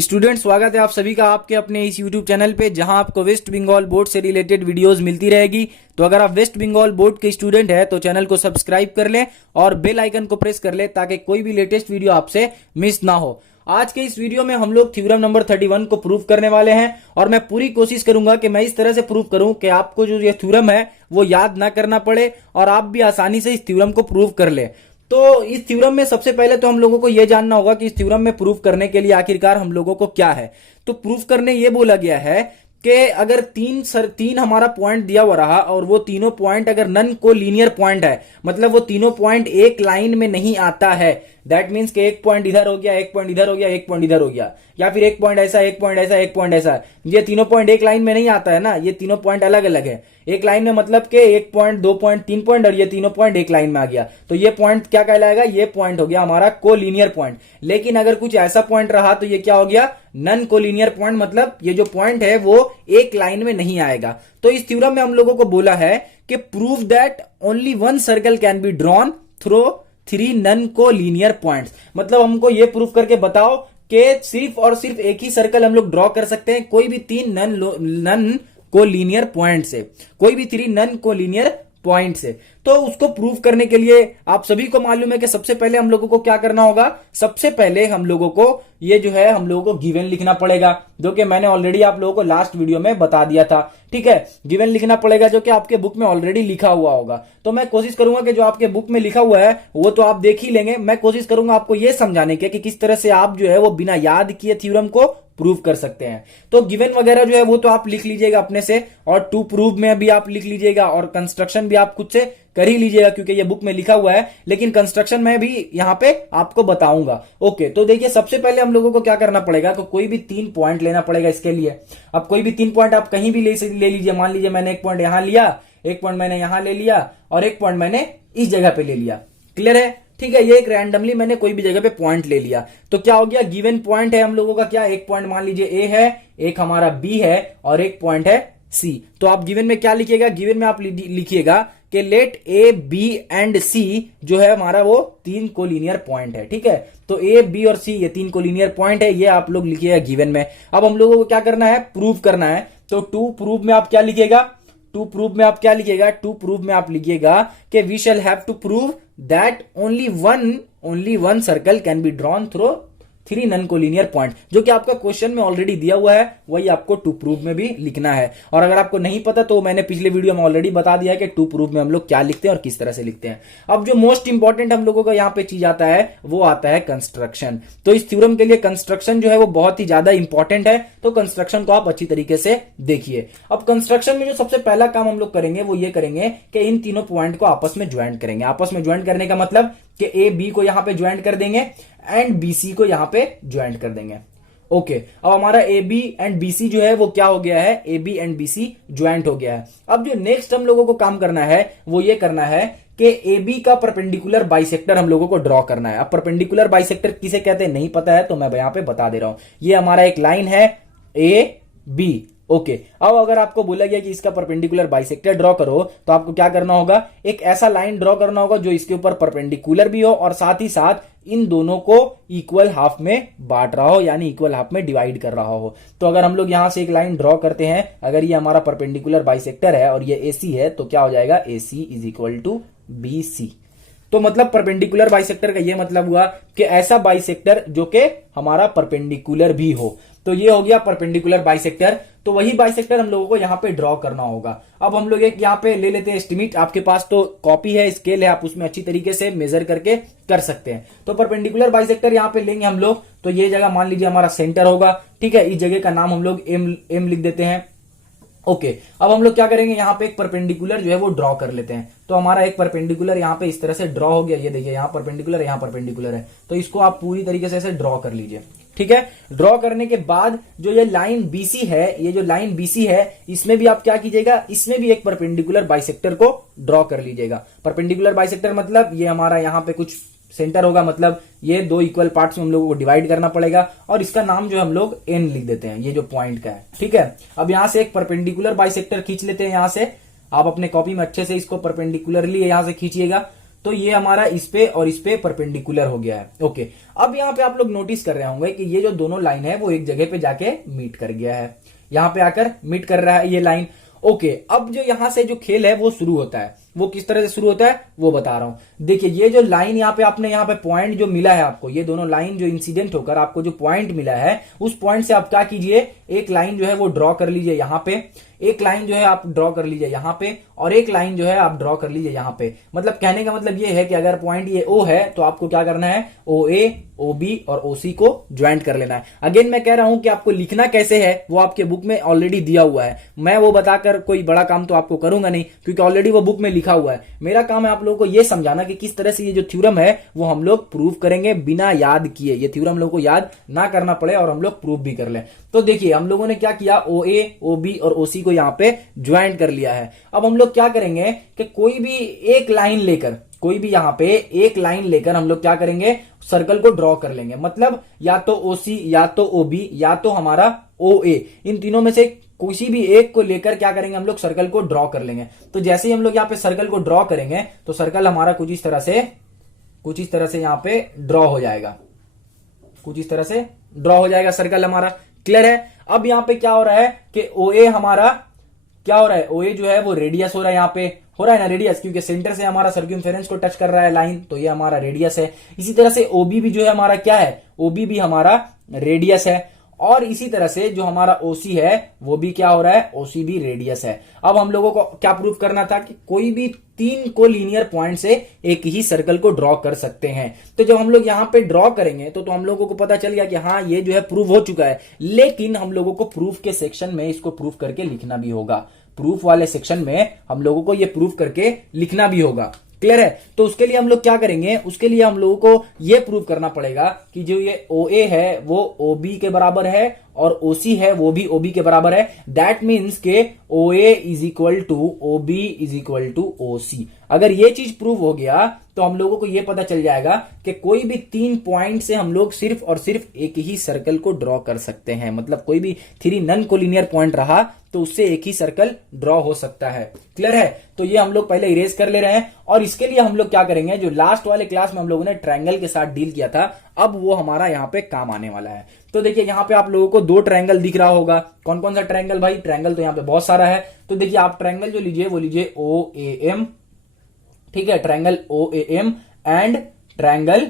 Student, स्वागत है आप सभी का आपके अपने इस यूट्यूब चैनल पे, जहां आपको वेस्ट बंगाल बोर्ड से रिलेटेड वीडियोस मिलती रहेगी। तो अगर आप वेस्ट बंगाल बोर्ड के स्टूडेंट हैं तो चैनल को सब्सक्राइब कर लें और बेल आइकन को प्रेस कर लें ताकि कोई भी लेटेस्ट वीडियो आपसे मिस ना हो। आज के इस वीडियो में हम लोग थ्योरम नंबर 31 को प्रूव करने वाले हैं और मैं पूरी कोशिश करूंगा कि मैं इस तरह से प्रूव करूं कि आपको जो ये थ्योरम है वो याद ना करना पड़े और आप भी आसानी से इस थ्योरम को प्रूव कर ले। तो इस थ्योरम में सबसे पहले तो हम लोगों को यह जानना होगा कि इस थ्योरम में प्रूफ करने के लिए आखिरकार हम लोगों को क्या है। तो प्रूफ करने ये बोला गया है कि अगर तीन हमारा पॉइंट दिया हुआ रहा और वो तीनों पॉइंट अगर नन को लीनियर पॉइंट है, मतलब वो तीनों पॉइंट एक लाइन में नहीं आता है, दैट मीन्स कि एक पॉइंट इधर हो गया, एक पॉइंट इधर हो गया, एक पॉइंट इधर हो गया, या फिर एक पॉइंट ऐसा, एक पॉइंट ऐसा, एक पॉइंट ऐसा, ये तीनों पॉइंट एक लाइन में नहीं आता है ना, ये तीनों पॉइंट अलग अलग है। एक लाइन में मतलब कि एक पॉइंट, दो पॉइंट, तीन पॉइंट और ये तीनों पॉइंट एक लाइन में आ गया, तो ये पॉइंट क्या कहलाएगा? ये पॉइंट हो गया हमारा कोलिनियर पॉइंट। लेकिन अगर कुछ ऐसा पॉइंट रहा तो ये क्या हो गया? नन कोलिनियर पॉइंट, मतलब ये जो पॉइंट है वो एक लाइन में नहीं आएगा। तो इस थ्योरम में हम लोगों को बोला है कि prove that only one circle can be drawn through 3 non collinear points. मतलब हमको ये प्रूफ करके बताओ कि सिर्फ और सिर्फ एक ही सर्कल हम लोग ड्रॉ कर सकते हैं कोई भी 3 नन को लीनियर पॉइंट से, कोई भी 3 नन को लीनियर पॉइंट से। तो उसको प्रूव करने के लिए आप सभी को मालूम है कि सबसे पहले हम लोगों को क्या करना होगा? सबसे पहले हम लोगों को ये जो है हम लोगों को गिवन लिखना पड़ेगा, जो कि मैंने ऑलरेडी आप लोगों को लास्ट वीडियो में बता दिया था। ठीक है, गिवन लिखना पड़ेगा जो कि आपके बुक में ऑलरेडी लिखा हुआ होगा। तो मैं कोशिश करूंगा कि जो आपके बुक में लिखा हुआ है वो तो आप देख ही लेंगे। मैं कोशिश करूंगा आपको ये समझाने के कि किस तरह से आप जो है वो बिना याद किए थ्योरम को प्रूव कर सकते हैं। तो गिवन वगैरह जो है वो तो आप लिख लीजिएगा अपने से, और टू प्रूव में भी आप लिख लीजिएगा, और कंस्ट्रक्शन भी आप खुद से कर ही लीजिएगा क्योंकि ये बुक में लिखा हुआ है, लेकिन कंस्ट्रक्शन में भी यहां पे आपको बताऊंगा। ओके, तो देखिए सबसे पहले हम लोगों को क्या करना पड़ेगा कि कोई भी 3 पॉइंट लेना पड़ेगा इसके लिए। अब कोई भी 3 पॉइंट आप कहीं भी ले लीजिए। मान लीजिए मैंने एक पॉइंट यहां लिया, एक पॉइंट मैंने यहां ले लिया और एक पॉइंट मैंने इस जगह पे ले लिया। क्लियर है? ठीक है, ये एक रैंडमली मैंने कोई भी जगह पे पॉइंट ले लिया। तो क्या हो गया? गिवन पॉइंट है हम लोगों का क्या? एक पॉइंट मान लीजिए ए है, एक हमारा बी है और एक पॉइंट है सी। तो आप गिवन में क्या लिखिएगा? गिवन में आप लिखिएगा कि लेट ए बी एंड सी जो है हमारा वो 3 कोलिनियर पॉइंट है। ठीक है, तो ए बी और सी ये 3 कोलिनियर पॉइंट है, ये आप लोग लिखिएगा गिवन में। अब हम लोगों को क्या करना है? प्रूव करना है। तो टू प्रूव में आप क्या लिखिएगा? टू प्रूव में आप क्या लिखिएगा? टू प्रूव में आप लिखिएगा कि we shall have to prove that only one circle can be drawn through 3 non collinear point, जो कि आपका क्वेश्चन में ऑलरेडी दिया हुआ है, वही आपको टू प्रूव में भी लिखना है। और अगर आपको नहीं पता तो मैंने पिछले वीडियो में ऑलरेडी बता दिया है कि टू प्रूव में हम लोग क्या लिखते हैं और किस तरह से लिखते हैं। अब जो मोस्ट इंपॉर्टेंट हम लोगों का यहाँ पे चीज आता है वो आता है कंस्ट्रक्शन। तो इस थ्योरम के लिए कंस्ट्रक्शन जो है वो बहुत ही ज्यादा इंपॉर्टेंट है, तो कंस्ट्रक्शन को आप अच्छी तरीके से देखिए। अब कंस्ट्रक्शन में जो सबसे पहला काम हम लोग करेंगे वो ये करेंगे कि इन तीनों पॉइंट को आपस में ज्वाइंट करेंगे। आपस में ज्वाइंट करने का मतलब कि ए बी को यहां पे ज्वाइंट कर देंगे एंड बी सी को यहां पे ज्वाइंट कर देंगे। ओके, अब हमारा A B and B C जो है वो क्या हो गया है? A B and B C joint हो गया है। अब जो नेक्स्ट हम लोगों को काम करना है वो ये करना है कि ए बी का परपेंडिकुलर बाइसेक्टर हम लोगों को ड्रॉ करना है। अब परपेंडिकुलर बाइसेक्टर किसे कहते हैं नहीं पता है तो मैं यहां पे बता दे रहा हूं। ये हमारा एक लाइन है ए बी। ओके, अब अगर आपको बोला गया कि इसका परपेंडिकुलर बाइसेक्टर ड्रॉ करो तो आपको क्या करना होगा? एक ऐसा लाइन ड्रॉ करना होगा जो इसके ऊपर परपेंडिकुलर भी हो और साथ ही साथ इन दोनों को इक्वल हाफ में बांट रहा हो, यानी इक्वल हाफ में डिवाइड कर रहा हो। तो अगर हम लोग यहां से एक लाइन ड्रॉ करते हैं, अगर ये हमारा परपेंडिकुलर बाइसेक्टर है और ये AC है तो क्या हो जाएगा? AC is equal to BC। तो मतलब परपेंडिकुलर बाइसेक्टर का ये मतलब हुआ कि ऐसा बाइसेक्टर जो कि हमारा परपेंडिकुलर भी हो। तो ये हो गया परपेंडिकुलर बाइसेक्टर। तो वही बाइसेक्टर हम लोगों को यहां पे ड्रॉ करना होगा। अब हम लोग एक यहां पे ले लेते हैं एस्टिमेट। आपके पास तो कॉपी है, स्केल है, आप उसमें अच्छी तरीके से मेजर करके कर सकते हैं। तो परपेंडिकुलर बाइसेक्टर यहां पे लेंगे हम लोग। तो ये जगह मान लीजिए हमारा सेंटर होगा। ठीक है, इस जगह का नाम हम लोग एम लिख देते हैं। ओके, अब हम लोग क्या करेंगे? यहाँ पे एक परपेंडिकुलर जो है वो ड्रॉ कर लेते हैं। तो हमारा एक परपेंडिकुलर यहाँ पे इस तरह से ड्रॉ हो गया। ये देखिए यहाँ परपेंडिकुलर, यहाँ परपेंडिकुलर है, तो इसको आप पूरी तरीके से ऐसे ड्रॉ कर लीजिए। ठीक है, ड्रॉ करने के बाद जो ये लाइन BC है, ये जो लाइन BC है, इसमें भी आप क्या कीजिएगा? इसमें भी एक परपेंडिकुलर बाइसेक्टर को ड्रॉ कर लीजिएगा। परपेंडिकुलर बाइसेक्टर मतलब ये हमारा यहाँ पे कुछ सेंटर होगा, मतलब ये 2 इक्वल पार्ट्स में हम लोगों को डिवाइड करना पड़ेगा और इसका नाम जो हम लोग N लिख देते हैं, ये जो पॉइंट का है। ठीक है, अब यहां से एक परपेंडिकुलर बाइसेक्टर खींच लेते हैं। यहां से आप अपने कॉपी में अच्छे से इसको परपेंडिकुलरली यहां से खींचिएगा। तो ये हमारा इस पे और इस पे परपेंडिकुलर हो गया है। ओके, अब यहाँ पे आप लोग नोटिस कर रहे होंगे कि ये जो दोनों लाइन है वो एक जगह पे जाके मीट कर गया है, यहाँ पे आकर मीट कर रहा है ये लाइन। ओके, अब जो यहां से जो खेल है वो शुरू होता है, वो किस तरह से शुरू होता है वो बता रहा हूं। देखिए ये जो लाइन यहाँ पे आपने यहाँ पे पॉइंट जो मिला है आपको, ये दोनों लाइन जो इंसिडेंट होकर आपको जो पॉइंट मिला है, उस पॉइंट से आप क्या कीजिए, एक लाइन जो है वो ड्रॉ कर लीजिए यहाँ पे, एक लाइन जो है आप ड्रॉ कर लीजिए यहाँ पे, और एक लाइन जो है आप ड्रॉ कर लीजिए यहाँ पे। मतलब कहने का मतलब ये है कि अगर पॉइंट ये O है तो आपको क्या करना है, OA, OB और OC को ज्वाइंट कर लेना है। अगेन मैं कह रहा हूं कि आपको लिखना कैसे है वो आपके बुक में ऑलरेडी दिया हुआ है, मैं वो बताकर कोई बड़ा काम तो आपको करूंगा नहीं, क्योंकि ऑलरेडी वो बुक में लिखा हुआ है। मेरा काम है आप लोगों को ये समझाना कि किस तरह से ये जो थ्योरम है वो हम लोग प्रूव करेंगे बिना याद किए, ये थ्योरम हम लोग को याद ना करना पड़े और हम लोग प्रूव भी कर लें। तो देखिए हम लोगों ने क्या किया, OA, OB और OC को यहाँ पे ज्वाइंट कर लिया है। अब हम लोग क्या करेंगे कि कोई भी एक लाइन लेकर, कोई भी यहाँ पे एक लाइन लेकर हम लोग क्या करेंगे, सर्कल को ड्रॉ कर लेंगे। मतलब या तो OC या तो OB या तो हमारा OA, इन तीनों में से किसी भी एक को लेकर क्या करेंगे, हम लोग सर्कल को ड्रॉ कर लेंगे। तो जैसे ही हम लोग यहाँ पे सर्कल को ड्रॉ करेंगे तो सर्कल हमारा कुछ इस तरह से यहाँ पे ड्रॉ हो जाएगा, कुछ इस तरह से ड्रॉ हो जाएगा सर्कल हमारा। क्लियर है? अब यहाँ पे क्या हो रहा है कि OA हमारा क्या हो रहा है, OA जो है वो रेडियस हो रहा है, यहाँ पे हो रहा है ना रेडियस, क्योंकि सेंटर से हमारा सर्कमफेरेंस को टच कर रहा है लाइन, तो ये हमारा रेडियस है। इसी तरह से OB भी जो है हमारा क्या है, OB भी हमारा रेडियस है। और इसी तरह से जो हमारा OC है वो भी क्या हो रहा है, OC भी रेडियस है। अब हम लोगों को क्या प्रूव करना था कि कोई भी 3 कोलिनियर पॉइंट से एक ही सर्कल को ड्रॉ कर सकते हैं। तो जब हम लोग यहाँ पे ड्रॉ करेंगे तो हम लोगों को पता चल गया कि हाँ ये जो है प्रूव हो चुका है, लेकिन हम लोगों को प्रूफ के सेक्शन में इसको प्रूफ करके लिखना भी होगा। प्रूफ वाले सेक्शन में हम लोगों को ये प्रूफ करके लिखना भी होगा। क्लियर है? तो उसके लिए हम लोग क्या करेंगे, उसके लिए हम लोगों को ये प्रूव करना पड़ेगा कि जो ये OA है वो OB के बराबर है और OC है वो भी OB के बराबर है। दैट मीन्स के OA is equal to OB is equal to OC। अगर ये चीज प्रूव हो गया तो हम लोगों को ये पता चल जाएगा कि कोई भी 3 पॉइंट से हम लोग सिर्फ और सिर्फ एक ही सर्कल को ड्रॉ कर सकते हैं। मतलब कोई भी 3 नॉन कोलिनियर पॉइंट रहा तो उससे एक ही सर्कल ड्रॉ हो सकता है। क्लियर है? तो ये हम लोग पहले इरेज कर ले रहे हैं, और इसके लिए हम लोग क्या करेंगे, जो लास्ट वाले क्लास में हम लोगों ने ट्रायंगल के साथ डील किया था, अब वो हमारा यहाँ पे काम आने वाला है। तो देखिए यहाँ पे आप लोगों को 2 ट्रायंगल दिख रहा होगा। कौन कौन सा ट्रायंगल भाई? ट्रायंगल तो यहाँ पे बहुत सारा है। तो देखिए आप ट्रायंगल जो लीजिए वो लीजिए OAM, ठीक है, ट्रायंगल OAM एंड ट्रायंगल,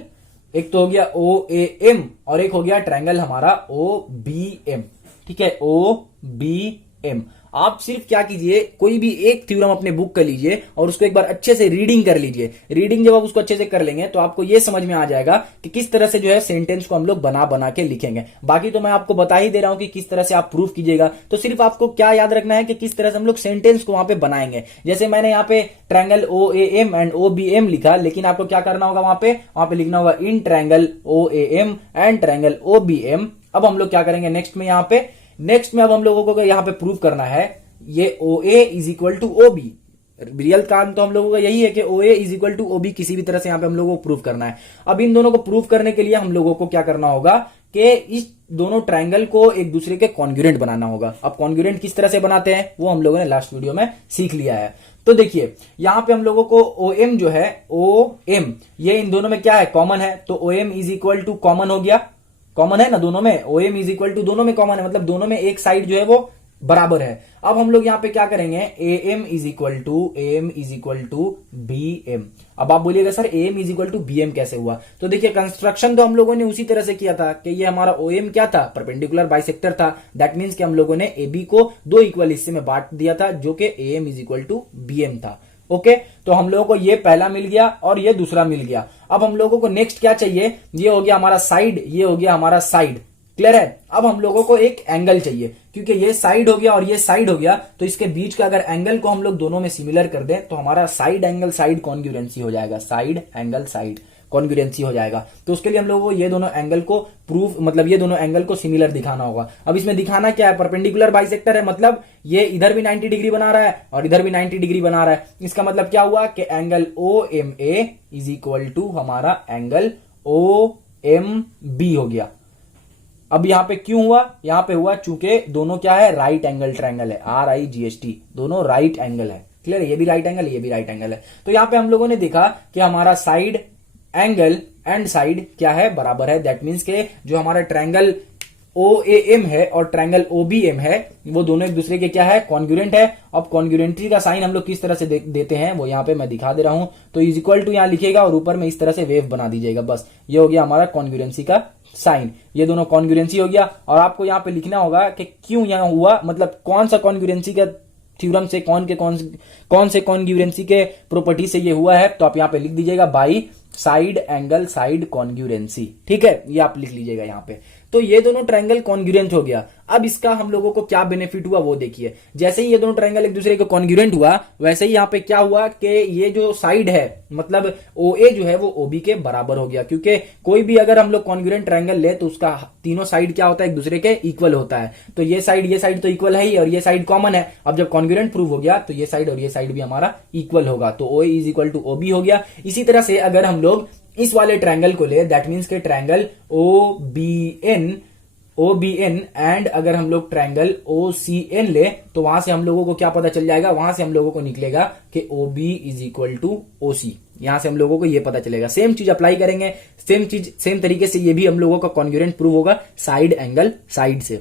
एक तो हो गया OAM और एक हो गया ट्रायंगल हमारा OBM, ठीक है, OBM। आप सिर्फ क्या कीजिए, कोई भी एक थ्योरम अपने बुक का लीजिए और उसको एक बार अच्छे से रीडिंग कर लीजिए। रीडिंग जब आप उसको अच्छे से कर लेंगे तो आपको ये समझ में आ जाएगा कि किस तरह से जो है सेंटेंस को हम लोग बना बना के लिखेंगे। बाकी तो मैं आपको बता ही दे रहा हूं कि किस तरह से आप प्रूफ कीजिएगा। तो सिर्फ आपको क्या याद रखना है कि किस तरह से हम लोग सेंटेंस को वहां पे बनाएंगे। जैसे मैंने यहाँ पे ट्रायंगल OAM एंड OBM लिखा, लेकिन आपको क्या करना होगा, वहां पे लिखना होगा in triangle OAM and triangle OBM। अब हम लोग क्या करेंगे नेक्स्ट में अब हम लोगों को यहाँ पे प्रूव करना है ये OA is equal to OB। Real काम तो हम लोगों का यही है कि OA is equal to OB, किसी भी तरह से यहाँ पे हम लोगों को प्रूव करना है। अब इन दोनों को प्रूव करने के लिए हम लोगों को क्या करना होगा कि इस दोनों ट्रायंगल को एक दूसरे के कॉन्ग्रुएंट बनाना होगा। अब कॉन्ग्रुएंट किस तरह से बनाते हैं वो हम लोगों ने लास्ट वीडियो में सीख लिया है। तो देखिए यहां पे हम लोगों को OM जो है, OM ये इन दोनों में क्या है, कॉमन है। तो OM is equal to common हो गया, कॉमन है ना दोनों में, OM इज इक्वल टू दोनों में कॉमन है, मतलब दोनों में एक साइड जो है वो बराबर है। अब हम लोग यहां पे क्या करेंगे, AM is equal to BM। अब आप बोलिएगा sir AM is equal to BM कैसे हुआ? तो देखिए कंस्ट्रक्शन तो हम लोगों ने उसी तरह से किया था कि ये हमारा OM क्या था, परपेंडिकुलर बाइसेक्टर था। दैट मीन्स कि हम लोगों ने AB को 2 इक्वल हिस्से में बांट दिया था, जो कि AM is equal to BM था। ओके, तो हम लोगों को ये पहला मिल गया और ये दूसरा मिल गया। अब हम लोगों को नेक्स्ट क्या चाहिए, ये हो गया हमारा साइड, ये हो गया हमारा साइड। क्लियर है? अब हम लोगों को एक एंगल चाहिए, क्योंकि ये साइड हो गया और ये साइड हो गया, तो इसके बीच का अगर एंगल को हम लोग दोनों में सिमिलर कर दें तो हमारा साइड एंगल साइड कॉन्ग्रुएंसी हो जाएगा, साइड एंगल साइड कॉन्ग्रुएंसी हो जाएगा। तो उसके लिए हम लोगों को ये दोनों एंगल को प्रूफ, मतलब ये दोनों एंगल को सिमिलर दिखाना होगा। अब इसमें दिखाना क्या है, परपेंडिकुलर बाइसेक्टर है, मतलब ये इधर भी 90 डिग्री बना रहा है और इधर भी 90 डिग्री बना रहा है। इसका मतलब क्या हुआ कि angle OMA is equal to हमारा एंगल OMB हो गया। अब यहां पे क्यों हुआ, यहां पे हुआ चूंकि दोनों क्या है, राइट एंगल ट्रायंगल है, RIGHT, दोनों राइट एंगल है। क्लियर है, ये भी राइट एंगल, ये भी राइट एंगल है। तो यहाँ पे हम लोगों ने देखा कि हमारा साइड एंगल एंड साइड क्या है, बराबर है। दैट मीन्स के जो हमारा ट्रायंगल OAM है और ट्रायंगल OBM है वो दोनों एक दूसरे के क्या है, कॉन्ग्रुएंट है। अब कॉन्ग्रुएंटी का साइन हम लोग किस तरह से देते हैं वो यहाँ पे मैं दिखा दे रहा हूं। तो इज इक्वल टू यहाँ लिखेगा और ऊपर में इस तरह से वेव बना दीजिएगा, बस ये हो गया हमारा कॉन्ग्रुएंसी का साइन। ये दोनों कॉन्ग्रुएंसी हो गया। और आपको यहाँ पे लिखना होगा कि क्यों यहाँ हुआ, मतलब कौन सा कॉन्ग्रुएंसी का थ्योरम से कौन से कॉन्ग्रुएंसी के प्रॉपर्टी से ये हुआ है। तो आप यहाँ पे लिख दीजिएगा by side angle side congruency, ठीक है, ये आप लिख लीजिएगा यहाँ पे। तो ये दोनों ट्रायंगल कॉन्ग्रुएंट हो गया। अब इसका हम लोगों को क्या बेनिफिट हुआ वो देखिए। जैसे ही ये दोनों ट्रायंगल एक दूसरे के कॉन्ग्रुएंट हुआ वैसे ही यहाँ पे क्या हुआ कि ये जो साइड है मतलब OA जो है वो OB के बराबर हो गया, क्योंकि कोई भी अगर हम लोग कॉन्ग्रुएंट ट्रायंगल ले तो उसका तीनों साइड क्या होता है, एक दूसरे के इक्वल होता है। तो ये साइड तो इक्वल है ही और ये साइड कॉमन है। अब जब कॉन्ग्रुएंट प्रूव हो गया तो ये साइड और ये साइड भी हमारा इक्वल होगा, तो OA is equal to OB हो गया। इसी तरह से अगर हम लोग इस वाले ट्रायंगल को ले, दैट मीन्स के ट्रायंगल OBN एंड अगर हम लोग ट्रायंगल OCN ले तो वहां से हम लोगों को क्या पता चल जाएगा, वहां से हम लोगों को निकलेगा कि OB is equal to OC। यहां से हम लोगों को ये पता चलेगा। सेम चीज अप्लाई करेंगे, सेम तरीके से ये भी हम लोगों का कॉन्ग्रुएंट प्रूव होगा साइड एंगल साइड से।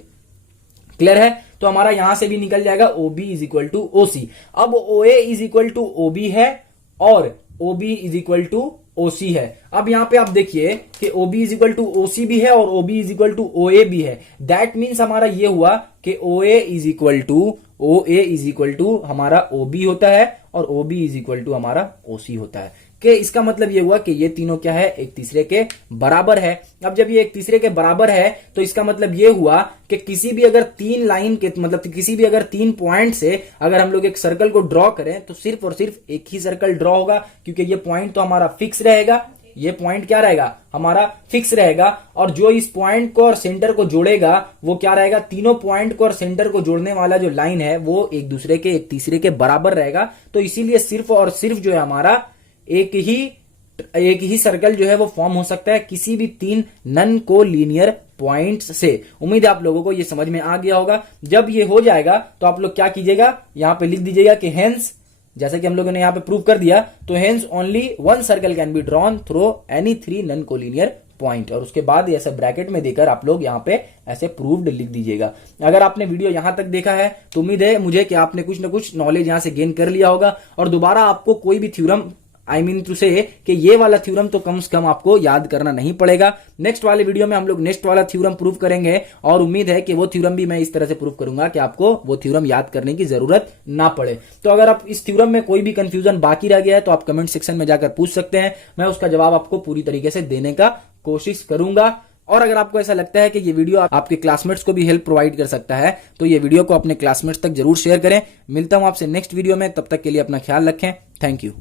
क्लियर है? तो हमारा यहां से भी निकल जाएगा OB is equal to OC। अब OA is equal to OB है और OB is equal to OC है। अब यहां पे आप देखिए कि OB is equal to OC भी है और OB is equal to OA भी है। दैट मीन्स हमारा ये हुआ कि OA इज इक्वल टू हमारा OB होता है और OB इज इक्वल टू हमारा OC होता है। कि इसका मतलब ये हुआ कि ये तीनों क्या है, एक तीसरे के बराबर है। अब जब ये एक तीसरे के बराबर है तो इसका मतलब ये हुआ कि किसी भी अगर तीन लाइन के मतलब किसी भी अगर 3 पॉइंट से अगर हम लोग एक सर्कल को ड्रॉ करें तो सिर्फ और सिर्फ एक ही सर्कल ड्रॉ होगा, क्योंकि ये पॉइंट तो हमारा फिक्स रहेगा। ये पॉइंट क्या रहेगा, हमारा फिक्स रहेगा। और जो इस पॉइंट को और सेंटर को जोड़ेगा वो क्या रहेगा, तीनों पॉइंट को और सेंटर को जोड़ने वाला जो लाइन है वो एक दूसरे के एक तीसरे के बराबर रहेगा। तो इसीलिए सिर्फ और सिर्फ जो है हमारा एक ही सर्कल जो है वो फॉर्म हो सकता है किसी भी 3 नन को लीनियर पॉइंट्स से। उम्मीद है आप लोगों को ये समझ में आ गया होगा। जब ये हो जाएगा तो आप लोग क्या कीजिएगा, यहां पे लिख दीजिएगा कि हेंस, जैसे कि हम लोगों ने यहां पे प्रूव कर दिया, तो hence only 1 circle can be drawn through any 3 non collinear point. और उसके बाद ऐसे ब्रैकेट में देकर आप लोग यहाँ पे ऐसे प्रूव्ड लिख दीजिएगा। अगर आपने वीडियो यहां तक देखा है तो उम्मीद है मुझे कि आपने कुछ ना कुछ नॉलेज यहां से गेन कर लिया होगा और दोबारा आपको कोई भी थ्योरम टू से कि ये वाला थ्योरम तो कम से कम आपको याद करना नहीं पड़ेगा। नेक्स्ट वाले वीडियो में हम लोग नेक्स्ट वाला थ्योरम प्रूव करेंगे और उम्मीद है कि वो थ्योरम भी मैं इस तरह से प्रूव करूंगा कि आपको वो थ्योरम याद करने की जरूरत ना पड़े। तो अगर आप इस थ्योरम में कोई भी कंफ्यूजन बाकी रह गया है तो आप कमेंट सेक्शन में जाकर पूछ सकते हैं, मैं उसका जवाब आपको पूरी तरीके से देने का कोशिश करूंगा। और अगर आपको ऐसा लगता है कि ये वीडियो आपके क्लासमेट्स को भी हेल्प प्रोवाइड कर सकता है तो ये वीडियो को अपने क्लासमेट्स तक जरूर शेयर करें। मिलता हूं आपसे नेक्स्ट वीडियो में, तब तक के लिए अपना ख्याल रखें। Thank you.